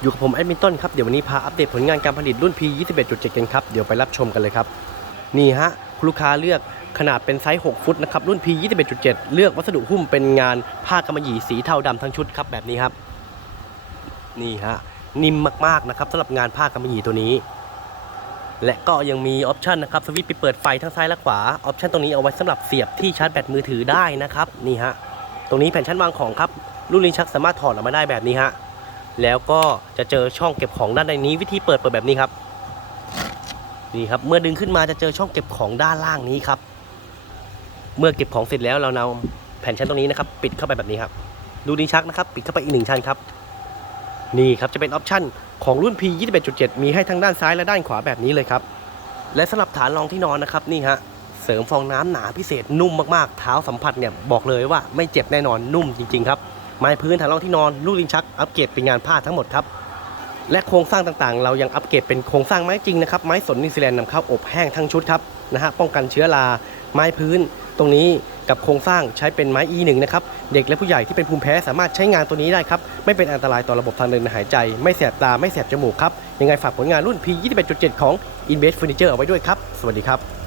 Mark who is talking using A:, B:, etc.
A: อยู่กับผมแอดมินต้นครับ เดี๋ยววันนี้พาอัปเดตผลงานการผลิตรุ่น P 21.7กันครับ เดี๋ยวไปรับชมกันเลยครับ นี่ฮะคุณลูกค้าเลือกขนาดเป็นไซส์ 6 ฟุตนะครับ รุ่น P 21.7 เลือกวัสดุหุ้มเป็นงานผ้ากำมะหยี่สีเทาดำทั้งชุดครับแบบนี้ครับ นี่ฮะนิ่มมากๆนะครับสำหรับงานผ้ากำมะหยี่ตัวนี้ และก็ยังมีออปชันนะครับสวิตช์ปิดเปิดไฟทั้งซ้ายและขวาออปชันตรงนี้เอาไว้สำหรับเสียบที่ชาร์จแบตมือถือได้นะครับนี่ฮะตรงนี้แผ่นชั้นวางของครับรุ่นลิ้นชักสามารถถอดออกมาได้แบบนี้ฮะ แล้วก็จะเจอช่องเก็บของด้านในนี้ วิธีเปิดเปิดแบบนี้ครับนี่ครับเมื่อดึงขึ้นมาจะเจอช่องเก็บของด้านล่างนี้ครับ เมื่อเก็บของเสร็จแล้วเรานำแผ่นชั้นตรงนี้นะครับ ปิดเข้าไปแบบนี้ครับ ดูลิ้ชักนะครับ ปิดเข้าไปอีกหนึ่งชั้นครับ นี่ครับจะเป็นออปชั่นของรุ่น P 21.7 มีให้ทั้งด้านซ้ายและด้านขวาแบบนี้เลยครับ และสำหรับฐานรองที่นอนนะครับนี่ฮะเสริมฟองน้ำหนาพิเศษนุ่มมากๆ เท้าสัมผัสเนี่ยบอกเลยว่าไม่เจ็บแน่นอนนุ่มจริง ๆ ครับ ไม้พื้นฐานรองที่นอนลูกลิ้นชักอัปเกรดเป็นงานผ้าทั้งหมดครับและโครงสร้างต่างๆ เรายังอัปเกรดเป็นโครงสร้างไม้จริงนะครับไม้สนนิวซีแลนด์นำเข้าอบแห้งทั้งชุดครับนะฮะป้องกันเชื้อราไม้พื้น ตรงนี้กับโครงสร้างใช้เป็นไม้ E1 นะครับเด็กและผู้ใหญ่ที่เป็นภูมิแพ้สามารถใช้งานตัวนี้ได้ครับไม่เป็นอันตรายต่อระบบทางเดินหายใจ ไม่แสบตาไม่แสบจมูกครับยังไงฝากผลงานรุ่น P 21.7 ของ Invest Furniture เอาไว้ด้วยครับ สวัสดีครับ